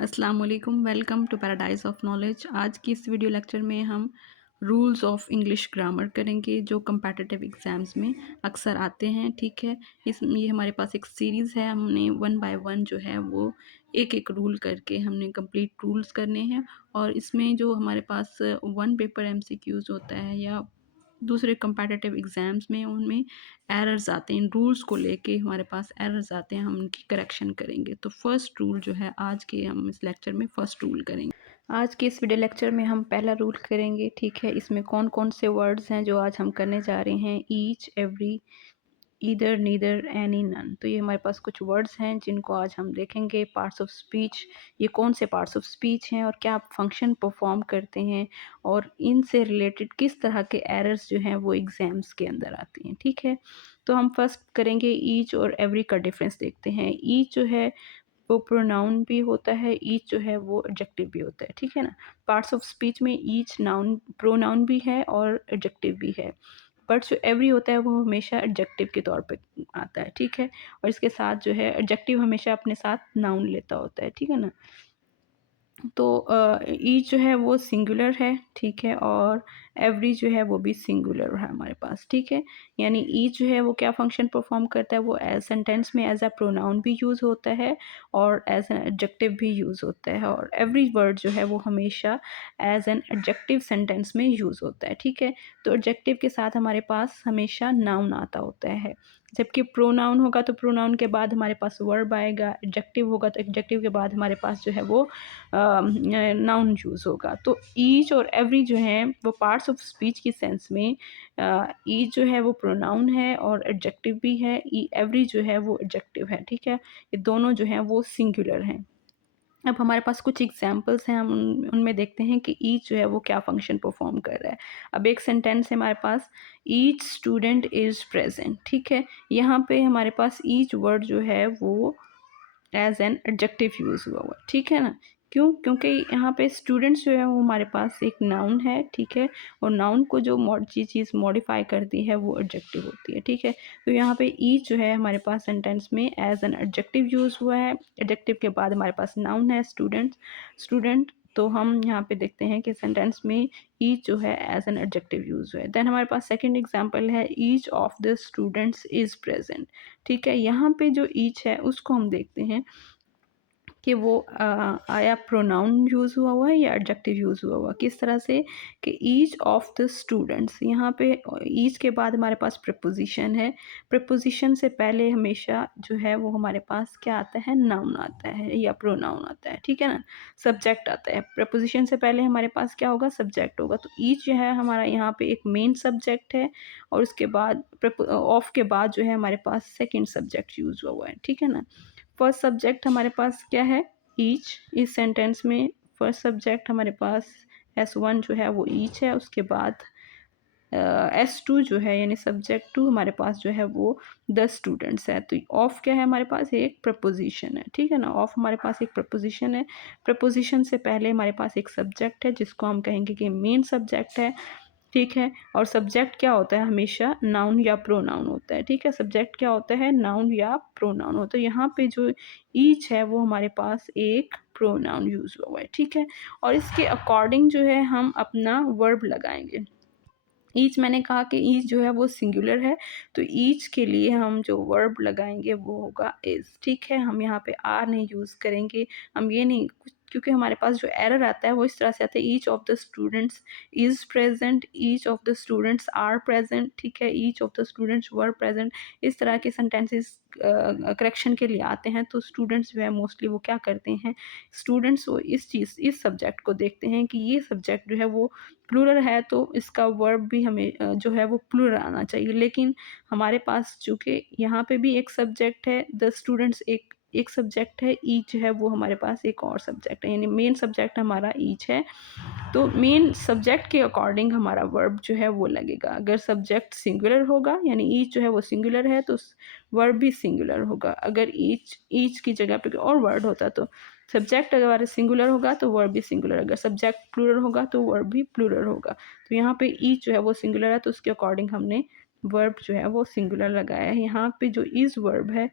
अस्सलाम वालेकुम, welcome to paradise of knowledge. आज की इस वीडियो लेक्चर में हम रूल्स ऑफ इंग्लिश ग्रामर करेंगे जो कम्पिटिटिव एग्ज़ाम्स में अक्सर आते हैं। ठीक है, ये हमारे पास एक सीरीज़ है। हमने वन बाय वन जो है वो एक एक रूल करके हमने कंप्लीट रूल्स करने हैं। और इसमें जो हमारे पास वन पेपर एमसीक्यूज़ होता है या दूसरे कम्पिटिटिव एग्ज़ाम्स में उनमें एरर्स आते हैं, इन रूल्स को लेके हमारे पास एरर्स आते हैं, हम उनकी करेक्शन करेंगे। तो फर्स्ट रूल जो है आज के हम इस लेक्चर में फर्स्ट रूल करेंगे। आज के इस वीडियो लेक्चर में हम पहला रूल करेंगे। ठीक है, इसमें कौन कौन से वर्ड्स हैं जो आज हम करने जा रहे हैं। Each, every, either, neither, any, none. तो ये हमारे पास कुछ वर्ड्स हैं जिनको आज हम देखेंगे। पार्ट्स ऑफ स्पीच, ये कौन से पार्ट्स ऑफ स्पीच हैं और क्या फंक्शन परफॉर्म करते हैं और इनसे रिलेटेड किस तरह के एरर्स जो हैं वो एग्ज़ाम्स के अंदर आती हैं। ठीक है, तो हम फर्स्ट करेंगे ईच और एवरी का डिफरेंस देखते हैं। ईच जो है वो प्रोनाउन भी होता है, ईच जो है वो एडजेक्टिव भी होता है। ठीक है ना, पार्ट्स ऑफ स्पीच में ईच नाउन प्रोनाउन भी है और एडजेक्टिव भी है, बट जो एवरी होता है वो हमेशा एडजेक्टिव के तौर पे आता है। ठीक है, और इसके साथ जो है एडजेक्टिव हमेशा अपने साथ नाउन लेता होता है। ठीक है ना, तो ईच जो है वो सिंगुलर है। ठीक है, और एवरी जो है वो भी सिंगुलर है हमारे पास। ठीक है, यानी ईच जो है वो क्या फंक्शन परफॉर्म करता है, वो एज सेंटेंस में एज अ प्रोनाउन भी यूज़ होता है और एज एन एडजेक्टिव भी यूज़ होता है, और एवरी वर्ड जो है वो हमेशा एज एन एडजेक्टिव सेंटेंस में यूज़ होता है। ठीक है, तो एडजेक्टिव के साथ हमारे पास हमेशा नाउन आता होता है, जबकि प्रोनाउन होगा तो प्रोनाउन के बाद हमारे पास वर्ब आएगा, एडजेक्टिव होगा तो एडजेक्टिव के बाद हमारे पास जो है वो नाउन यूज़ होगा। तो ईच और एवरी जो हैं वो पार्ट्स ऑफ स्पीच की सेंस में ईच जो है वो प्रोनाउन है और एडजेक्टिव भी है, एवरी जो है वो एडजेक्टिव है। ठीक है, ये दोनों जो हैं वो सिंगुलर हैं। अब हमारे पास कुछ एग्जांपल्स हैं, हम उनमें देखते हैं कि ईच जो है वो क्या फंक्शन परफॉर्म कर रहा है। अब एक सेंटेंस है हमारे पास, ईच स्टूडेंट इज़ प्रेजेंट। ठीक है, यहाँ पे हमारे पास ईच वर्ड जो है वो एज एन एडजेक्टिव यूज़ हुआ हुआ है। ठीक है ना, क्यों? क्योंकि यहाँ पे स्टूडेंट्स जो है वो हमारे पास एक नाउन है। ठीक है, और नाउन को जो चीज़ मॉडिफाई करती है वो एडजेक्टिव होती है। ठीक है, तो यहाँ पे ईच जो है हमारे पास सेंटेंस में एज एन एडजेक्टिव यूज़ हुआ है। एडजेक्टिव के बाद हमारे पास नाउन है स्टूडेंट। तो हम यहाँ पे देखते हैं कि सेंटेंस में ईच जो है एज एन एडजेक्टिव यूज़ हुआ है। देन हमारे पास सेकंड एग्जांपल है, each of the students is present. ठीक है, यहाँ पे जो ईच है उसको हम देखते हैं कि वो आया प्रोनाउन यूज़ हुआ हुआ है या एडजेक्टिव यूज़ हुआ हुआ, किस तरह से कि ईच ऑफ द स्टूडेंट्स, यहाँ पे ईच के बाद हमारे पास प्रीपोजिशन है। प्रीपोजिशन से पहले हमेशा जो है वो हमारे पास क्या आता है, नाउन आता है या प्रोनाउन आता है। ठीक है ना, सब्जेक्ट आता है। प्रीपोजिशन से पहले हमारे पास क्या होगा, सब्जेक्ट होगा। तो ईच जो है हमारा यहाँ पे एक मेन सब्जेक्ट है और उसके बाद ऑफ के बाद जो है हमारे पास सेकेंड सब्जेक्ट यूज़ हुआ हुआ है। ठीक है ना, फर्स्ट सब्जेक्ट हमारे पास क्या है, ईच। इस सेंटेंस में फर्स्ट सब्जेक्ट हमारे पास S1 जो है वो ईच है, उसके बाद S2 जो है यानी सब्जेक्ट टू हमारे पास जो है वो द स्टूडेंट्स है। तो ऑफ क्या है हमारे पास, एक प्रपोजिशन है। ठीक है ना, ऑफ हमारे पास एक प्रपोजिशन है। प्रपोजिशन से पहले हमारे पास एक सब्जेक्ट है जिसको हम कहेंगे कि मेन सब्जेक्ट है। ठीक है, और सब्जेक्ट क्या होता है, हमेशा नाउन या प्रोनाउन होता है। ठीक है, सब्जेक्ट क्या होता है, नाउन या प्रोनाउन होता है। यहाँ पे जो ईच है वो हमारे पास एक प्रोनाउन यूज़ हुआ है। ठीक है, और इसके अकॉर्डिंग जो है हम अपना वर्ब लगाएंगे। ईच, मैंने कहा कि ईच जो है वो सिंगुलर है, तो ईच के लिए हम जो वर्ब लगाएंगे वो होगा इज़। ठीक है, हम यहाँ पे आर नहीं यूज़ करेंगे, हम ये नहीं, क्योंकि हमारे पास जो एरर आता है वो इस तरह से आता है, each of the students is present, each of the students are present. ठीक है, each of the students were present. इस तरह के सेंटेंसेस करेक्शन के लिए आते हैं। तो स्टूडेंट्स जो है मोस्टली वो क्या करते हैं, स्टूडेंट्स वो इस सब्जेक्ट को देखते हैं कि ये सब्जेक्ट जो है वो प्लूरल है, तो इसका वर्ब भी हमें जो है वो प्लूरल आना चाहिए। लेकिन हमारे पास चूँकि यहाँ पे भी एक सब्जेक्ट है, द स्टूडेंट्स एक सब्जेक्ट है, ईच है वो हमारे पास एक और सब्जेक्ट है, यानी मेन सब्जेक्ट हमारा ईच है। तो मेन सब्जेक्ट के अकॉर्डिंग हमारा वर्ब जो है वो लगेगा। अगर सब्जेक्ट सिंगुलर होगा यानी ईच जो है वो सिंगुलर है तो वर्ब भी सिंगुलर होगा। अगर ईच की जगह पे और वर्ड होता तो सब्जेक्ट अगर सिंगुलर होगा तो वर्ब भी सिंगुलर, अगर सब्जेक्ट प्लूरल होगा तो वर्ब भी प्लूरल होगा। तो यहाँ पे ईच जो है वो सिंगुलर है तो उसके अकॉर्डिंग हमने वर्ब जो है वो सिंगुलर लगाया है। यहाँ पे जो इज़ वर्ब है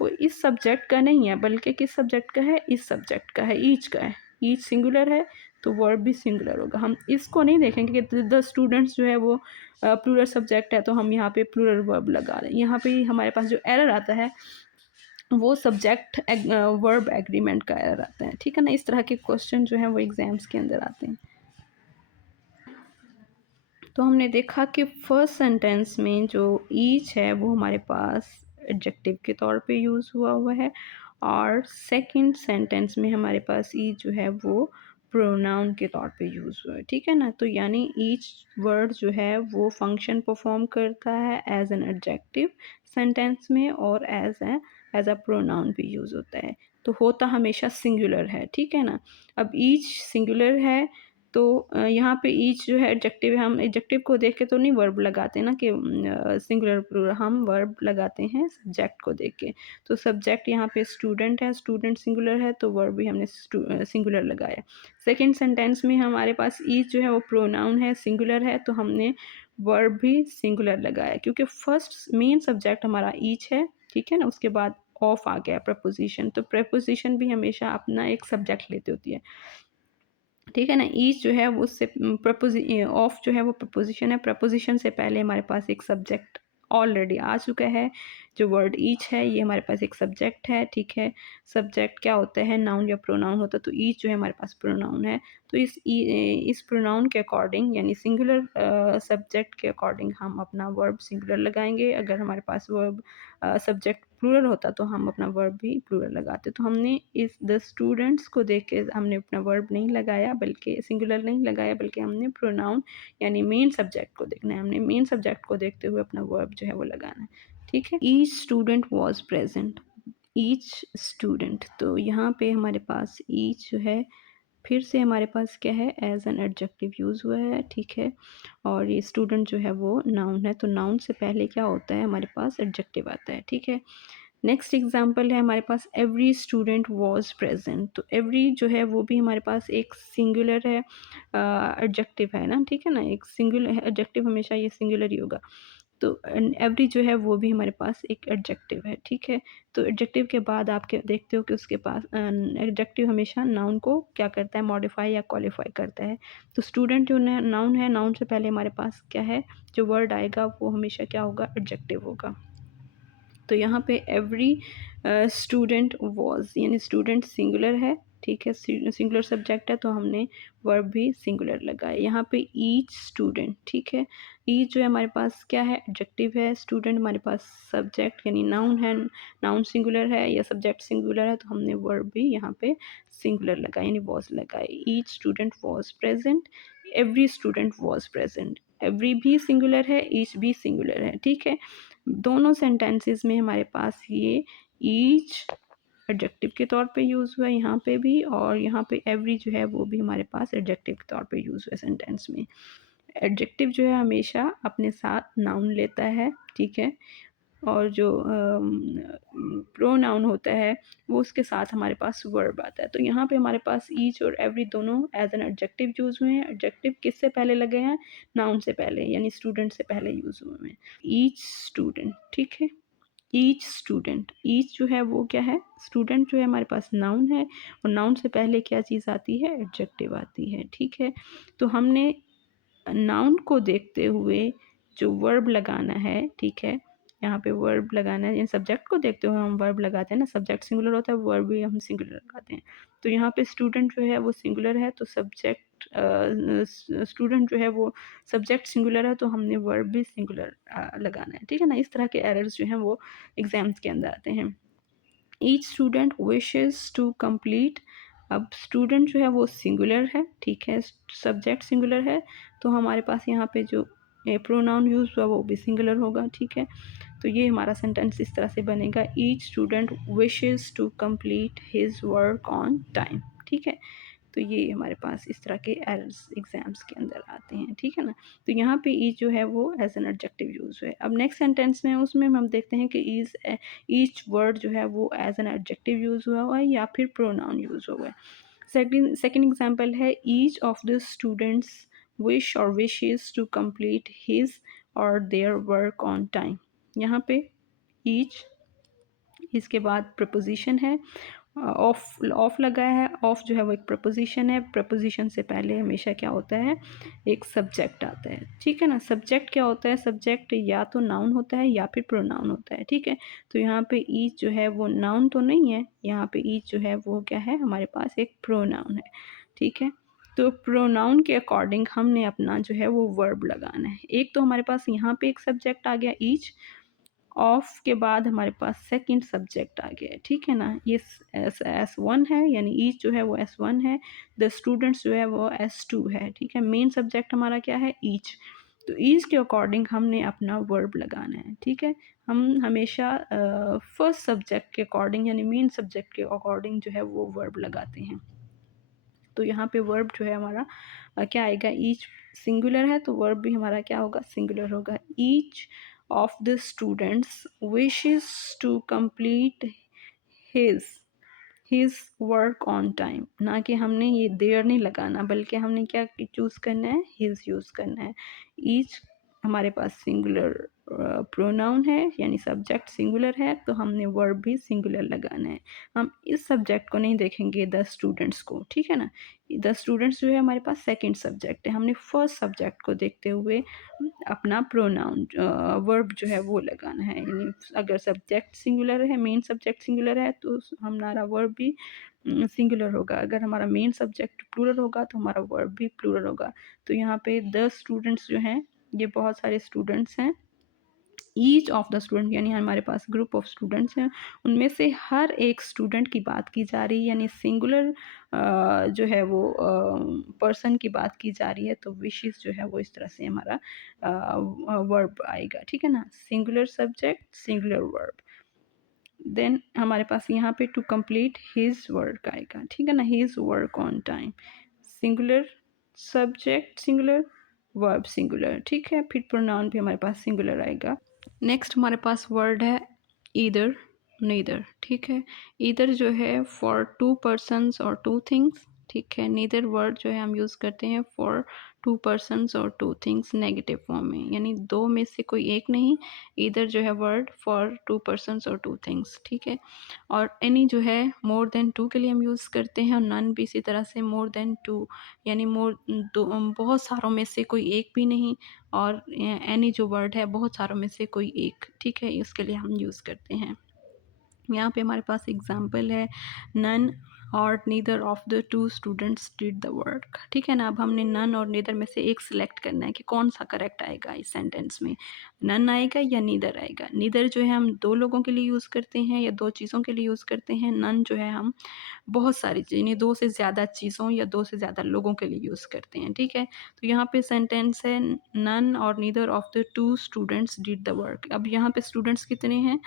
वो इस सब्जेक्ट का नहीं है, बल्कि किस सब्जेक्ट का है, इस सब्जेक्ट का है, ईच का है। ईच सिंगुलर है तो वर्ब भी सिंगुलर होगा। हम इसको नहीं देखेंगे कि द स्टूडेंट्स जो है वो प्लूरल सब्जेक्ट है तो हम यहाँ पे प्लूरल वर्ब लगा रहे हैं। यहाँ पे हमारे पास जो एरर आता है वो सब्जेक्ट वर्ब एग्रीमेंट का एरर आता है, ठीक है ना। इस तरह के क्वेश्चन जो है वो एग्जाम्स के अंदर आते हैं। तो हमने देखा कि फर्स्ट सेंटेंस में जो ईच है वो हमारे पास एडजेक्टिव के तौर पे यूज़ हुआ है, और सेकंड सेंटेंस में हमारे पास ईच जो है वो प्रोनाउन के तौर पे यूज़ हुआ है, ठीक है ना। तो यानी ईच वर्ड जो है वो फंक्शन परफॉर्म करता है एज एन एडजेक्टिव सेंटेंस में, और एज अ प्रोनाउन भी यूज़ होता है। तो होता हमेशा सिंगुलर है, ठीक है ना। अब ईच सिंगुलर है तो यहाँ पे ईच जो है एडजेक्टिव है, हम एडजेक्टिव को देख के तो नहीं वर्ब लगाते ना कि सिंगुलर प्लूरल, हम वर्ब लगाते हैं सब्जेक्ट को देख के। तो सब्जेक्ट यहाँ पे स्टूडेंट है, स्टूडेंट सिंगुलर है तो वर्ब भी हमने सिंगुलर लगाया। सेकंड सेंटेंस में हमारे पास ईच जो है वो प्रोनाउन है, सिंगुलर है, तो हमने वर्ब भी सिंगुलर लगाया, क्योंकि फर्स्ट मेन सब्जेक्ट हमारा ईच है, ठीक है ना। उसके बाद ऑफ आ गया प्रपोजिशन, तो प्रपोजिशन भी हमेशा अपना एक सब्जेक्ट लेती होती है, ठीक है ना। ईच जो है वो उससे ऑफ जो है वो प्रपोजिशन है, प्रपोजिशन से पहले हमारे पास एक सब्जेक्ट ऑलरेडी आ चुका है। जो वर्ड ईच है ये हमारे पास एक सब्जेक्ट है, ठीक है। सब्जेक्ट क्या होता है, नाउन या प्रोनाउन होता है, तो ईच जो है हमारे पास प्रोनाउन है। तो इस प्रोनाउन के अकॉर्डिंग यानी सिंगुलर सब्जेक्ट के अकॉर्डिंग हम अपना वर्ब सिंगुलर लगाएंगे। अगर हमारे पास वर्ब सब्जेक्ट प्लूरल होता तो हम अपना वर्ब भी प्लूरल लगाते। तो हमने इस द स्टूडेंट्स को देख के हमने अपना वर्ब नहीं लगाया, बल्कि सिंगुलर नहीं लगाया, बल्कि हमने प्रोनाउन यानी मेन सब्जेक्ट को देखना है। हमने मेन सब्जेक्ट को देखते हुए अपना वर्ब जो है वो लगाना है, ठीक है। Each student was present, each student, तो यहाँ पे हमारे पास ईच जो है फिर से हमारे पास क्या है, एज एन एडजेक्टिव यूज़ हुआ है, ठीक है। और ये स्टूडेंट जो है वो नाउन है, तो नाउन से पहले क्या होता है, हमारे पास एडजेक्टिव आता है, ठीक है। नेक्स्ट एग्जाम्पल है हमारे पास एवरी स्टूडेंट वॉज प्रेजेंट, तो एवरी जो है वो भी हमारे पास एक सिंगुलर है, एडजेक्टिव है ना, ठीक है ना। एक सिंगुलर एडजेक्टिव हमेशा ये सिंगुलर ही होगा। तो एवरी जो है वो भी हमारे पास एक एडजेक्टिव है, ठीक है। तो एडजेक्टिव के बाद आप क्या देखते हो कि उसके पास एडजेक्टिव हमेशा नाउन को क्या करता है, मॉडिफाई या क्वालिफाई करता है। तो स्टूडेंट जो नाउन है, नाउन से पहले हमारे पास क्या है, जो वर्ड आएगा वो हमेशा क्या होगा, एडजेक्टिव होगा। तो यहाँ पे एवरी स्टूडेंट वॉज यानी स्टूडेंट सिंगुलर है, ठीक है, सिंगुलर सब्जेक्ट है, तो हमने वर्ब भी सिंगुलर लगाया। यहाँ पे ईच स्टूडेंट, ठीक है। ईच जो है हमारे पास क्या है, एडजेक्टिव है, स्टूडेंट हमारे पास सब्जेक्ट यानी नाउन है, नाउन सिंगुलर है या सब्जेक्ट सिंगुलर है, तो हमने वर्ब भी यहाँ पे सिंगुलर लगाया यानी वॉज लगाए। Each student was present, every student was present, every भी सिंगुलर है, ईच भी सिंगुलर है, ठीक है। दोनों सेंटेंसेस में हमारे पास ये ईच एडजेक्टिव के तौर पे यूज़ हुआ है यहाँ पे भी, और यहाँ पे एवरी जो है वो भी हमारे पास एडजेक्टिव के तौर पे यूज़ हुआ है सेंटेंस में। एडजेक्टिव जो है हमेशा अपने साथ नाउन लेता है, ठीक है, और जो प्रोनाउन होता है वो उसके साथ हमारे पास वर्ब आता है। तो यहाँ पे हमारे पास ईच और एवरी दोनों एज एन एडजेक्टिव यूज़ हुए हैं। एडजेक्टिव किससे पहले लगे हैं, नाउन से पहले यानी स्टूडेंट से पहले यूज़ हुए हैं। ईच स्टूडेंट, ठीक है। ईच स्टूडेंट, ईच जो है वो क्या है, स्टूडेंट जो है हमारे पास नाउन है, और नाउन से पहले क्या चीज़ आती है, एडजेक्टिव आती है, ठीक है। तो हमने नाउन को देखते हुए जो वर्ब लगाना है, ठीक है, यहाँ पे वर्ब लगाना है, सब्जेक्ट को देखते हुए हम वर्ब लगाते हैं ना, सब्जेक्ट सिंगुलर होता है, वर्ब भी हम सिंगुलर लगाते हैं। तो यहाँ पे स्टूडेंट जो है वो सिंगुलर है, तो सब्जेक्ट स्टूडेंट जो है वो सब्जेक्ट सिंगुलर है, तो हमने वर्ब भी सिंगुलर लगाना है, ठीक है ना। इस तरह के एरर्स जो हैं वो एग्जाम्स के अंदर आते हैं। Each student wishes to complete, अब स्टूडेंट जो है वो सिंगुलर है, ठीक है, सब्जेक्ट सिंगुलर है, तो हमारे पास यहाँ पे जो प्रोनाउन यूज़ हुआ वो भी सिंगुलर होगा, ठीक है। तो ये हमारा सेंटेंस इस तरह से बनेगा, each student wishes to complete his work on time, ठीक है। तो ये हमारे पास इस तरह के एरर्स एग्जाम्स के अंदर आते हैं, ठीक है ना। तो यहाँ पे ईच जो है वो एज एन एडजेक्टिव यूज़ है। अब नेक्स्ट सेंटेंस में उसमें हम देखते हैं कि ईच वर्ड जो है वो एज एन एडजेक्टिव यूज़ हुआ है या फिर प्रोनाउन यूज़ हुआ है। सेकेंड एग्जाम्पल है, each of the students wish और विशेस टू कंप्लीट हिज और देयर वर्क ऑन टाइम। यहाँ पे ईच इसके बाद प्रपोजिशन है, ऑफ ऑफ लगा है। ऑफ जो है वो एक प्रपोजिशन है। प्रपोजिशन से पहले हमेशा क्या होता है, एक सब्जेक्ट आता है, ठीक है ना। सब्जेक्ट क्या होता है, सब्जेक्ट या तो नाउन होता है या फिर प्रोनाउन होता है, ठीक है। तो यहाँ पे ईच जो है वो नाउन तो नहीं है, यहाँ पे ईच जो है वो क्या है, हमारे पास एक प्रोनाउन है, ठीक है। तो प्रोनाउन के अकॉर्डिंग हमने अपना जो है वो वर्ब लगाना है। एक तो हमारे पास यहाँ पे एक सब्जेक्ट आ गया ईच, ऑफ के बाद हमारे पास सेकंड सब्जेक्ट आ गया है, ठीक है ना। ये S1 है, यानी ईच जो है वो S1 है, द स्टूडेंट्स जो है वो S2 है, ठीक है। मेन सब्जेक्ट हमारा क्या है, ईच। तो ईच के अकॉर्डिंग हमने अपना वर्ब लगाना है, ठीक है। हम हमेशा फर्स्ट सब्जेक्ट के अकॉर्डिंग यानी मेन सब्जेक्ट के अकॉर्डिंग जो है वो वर्ब लगाते हैं। तो यहाँ पे वर्ब जो है हमारा क्या आएगा, ईच सिंगुलर है तो वर्ब भी हमारा क्या होगा, सिंगुलर होगा। Each of the students wishes to complete his his work on time. ना कि हमने ये देयर नहीं लगाना, बल्कि हमने क्या चूज़ करना है, हिज यूज़ करना है। ईच हमारे पास सिंगुलर प्रोनाउन है, यानी सब्जेक्ट सिंगुलर है, तो हमने वर्ब भी सिंगुलर लगाना है। हम इस सब्जेक्ट को नहीं देखेंगे, द स्टूडेंट्स को, ठीक है ना। द स्टूडेंट्स जो है हमारे पास सेकंड सब्जेक्ट है, हमने फर्स्ट सब्जेक्ट को देखते हुए अपना प्रोनाउन वर्ब जो है वो लगाना है। यानी अगर सब्जेक्ट सिंगुलर है, मेन सब्जेक्ट सिंगुलर है, तो हमारा वर्ब भी सिंगुलर होगा। अगर हमारा मेन सब्जेक्ट प्लूरल होगा तो हमारा वर्ब भी प्लूरल होगा। तो यहाँ पे द स्टूडेंट्स जो हैं, ये बहुत सारे स्टूडेंट्स हैं। ईच ऑफ द स्टूडेंट यानी हमारे पास ग्रुप ऑफ स्टूडेंट्स हैं, उनमें से हर एक स्टूडेंट की बात की जा रही है, यानी सिंगुलर जो है वो पर्सन की बात की जा रही है। तो विशेस जो है वो इस तरह से हमारा वर्ब आएगा, ठीक है ना। Singular subject, singular verb. Then हमारे पास यहाँ पे टू कंप्लीट हिज वर्क आएगा, ठीक है ना, his work on time. Singular subject, singular verb, singular, ठीक है। फिर प्रोनाउन भी हमारे पास सिंगुलर आएगा। नेक्स्ट हमारे पास वर्ड है ईदर, नीदर, ठीक है। ईदर जो है फॉर टू पर्सन्स और टू थिंग्स, ठीक है। नीदर वर्ड जो है हम यूज़ करते हैं फॉर टू पर्सन्स और टू थिंग्स नेगेटिव फॉर्म में, यानी दो में से कोई एक नहीं। ईदर जो है वर्ड फॉर टू पर्सन्स और टू थिंग्स, ठीक है। और एनी जो है मोर देन टू के लिए हम यूज़ करते हैं, और नन भी इसी तरह से मोर देन टू, यानी मोर दो, बहुत सारों में से कोई एक भी नहीं। और एनी जो वर्ड है बहुत सारों में से कोई एक, ठीक है, इसके लिए हम यूज़ करते हैं। यहाँ पे हमारे पास एग्जाम्पल है, नन और neither of the two students did the work, ठीक है ना। अब हमने नन और नीदर में से एक सिलेक्ट करना है कि कौन सा करेक्ट आएगा इस सेंटेंस में, नन आएगा या नीदर आएगा। नीदर जो है हम दो लोगों के लिए यूज़ करते हैं या दो चीज़ों के लिए यूज़ करते हैं। नन जो है हम बहुत सारी यानी दो से ज़्यादा चीज़ों या दो से ज़्यादा लोगों के लिए यूज़ करते हैं, ठीक है। तो यहाँ पे सेंटेंस है, नन और neither of the two students did the work. अब यहाँ पे स्टूडेंट्स कितने हैं,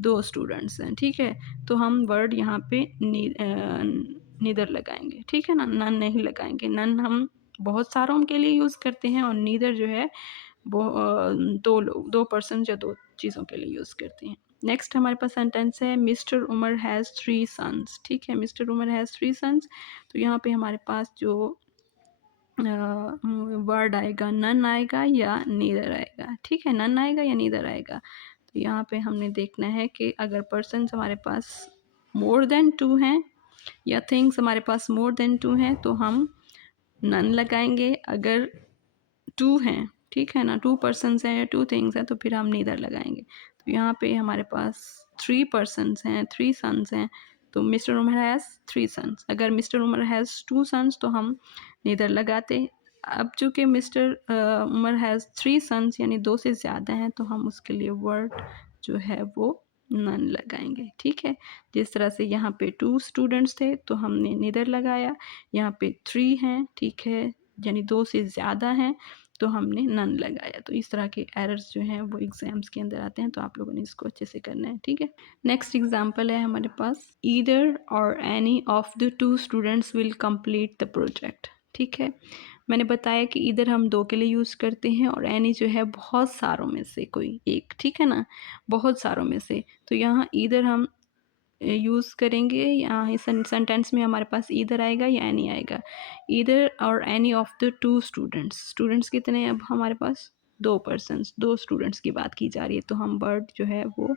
दो स्टूडेंट्स हैं, ठीक है। तो हम वर्ड यहाँ पे नीदर लगाएंगे, ठीक है ना, नन नहीं लगाएंगे। नन हम बहुत सारों के लिए यूज़ करते हैं, और नीदर जो है वो दो लोग, दो पर्सन या दो चीज़ों के लिए यूज़ करते हैं। नेक्स्ट हमारे पास सेंटेंस है, मिस्टर उमर हैज़ 3 सन्स, ठीक है। Mister Umar has 3 sons. तो यहाँ पे हमारे पास जो वर्ड आएगा, नन आएगा या नीदर आएगा, ठीक है। नन आएगा या नीदर आएगा। तो यहाँ पे हमने देखना है कि अगर पर्सन्स हमारे पास मोर देन टू हैं या थिंग्स हमारे पास मोर देन टू हैं तो हम नन लगाएंगे। अगर टू हैं, ठीक है ना, टू पर्सन्स हैं या टू थिंग्स हैं तो फिर हम नीदर लगाएंगे। तो यहाँ पे हमारे पास 3 पर्सन्स हैं, 3 सन्स हैं, तो मिस्टर उमर हैज़ 3 सन्स। अगर मिस्टर उमर हैज़ 2 सन्स तो हम नीदर लगाते। अब चूँकि मिस्टर उमर हैज़ 3 सन्स यानी दो से ज़्यादा हैं, तो हम उसके लिए वर्ड जो है वो नन लगाएंगे, ठीक है। जिस तरह से यहाँ पे 2 स्टूडेंट्स थे तो हमने नीदर लगाया, यहाँ पे 3 हैं, ठीक है, यानी दो से ज़्यादा हैं तो हमने नन लगाया। तो इस तरह के एरर्स जो हैं वो एग्जाम्स के अंदर आते हैं, तो आप लोगों ने इसको अच्छे से करना है, ठीक है। नेक्स्ट एग्जाम्पल है हमारे पास, ईदर और any of the two students will complete the project, ठीक है। मैंने बताया कि इधर हम दो के लिए यूज़ करते हैं, और एनी जो है बहुत सारों में से कोई एक, ठीक है ना, बहुत सारों में से। तो यहाँ इधर हम यूज़ करेंगे, यहाँ इस सेंटेंस में हमारे पास ईदर आएगा या एनी आएगा। ईदर और any of the two students, students कितने हैं अब हमारे पास, दो पर्सन्स, दो स्टूडेंट्स की बात की जा रही है, तो हम वर्ड जो है वो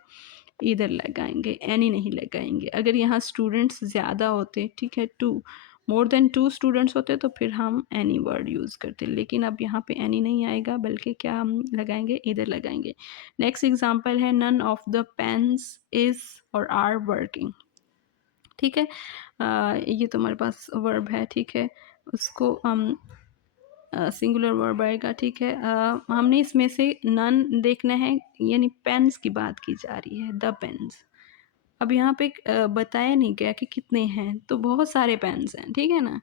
ईदर लगाएंगे, एनी नहीं लगाएंगे। अगर यहाँ स्टूडेंट्स ज़्यादा होते, ठीक है, two, more than two students होते तो फिर हम एनी वर्ड यूज़ करते, लेकिन अब यहाँ पे एनी नहीं आएगा, बल्कि क्या हम लगाएंगे, ईदर लगाएंगे। नेक्स्ट एग्जांपल है none of the pens is और आर वर्किंग, ठीक है। ये तो हमारे पास वर्ब है, ठीक है, उसको हम सिंगुलर वर्ब आएगा, ठीक है। हमने इसमें से नन देखना है, यानी पेन्स की बात की जा रही है, द पेन्स। अब यहाँ पे बताया नहीं गया कि कितने हैं, तो बहुत सारे पेन्स हैं, ठीक है ना।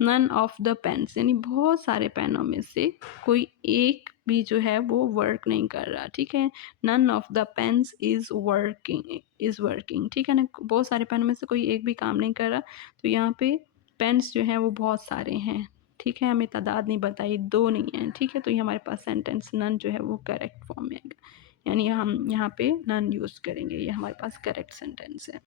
नन ऑफ द पेन्स यानी बहुत सारे पेनों में से कोई एक भी जो है वो वर्क नहीं कर रहा, ठीक है। None of the pens is working, ठीक है ना। बहुत सारे पेनों में से कोई एक भी काम नहीं कर रहा, तो यहाँ पे पेन्स जो हैं वो बहुत सारे हैं, ठीक है। हमें तादाद नहीं बताई, 2 नहीं है, ठीक है। तो ये हमारे पास सेंटेंस नन जो है वो करेक्ट फॉर्म में आएगा, यानी हम यहाँ पे नन यूज़ करेंगे, ये हमारे पास करेक्ट सेंटेंस है।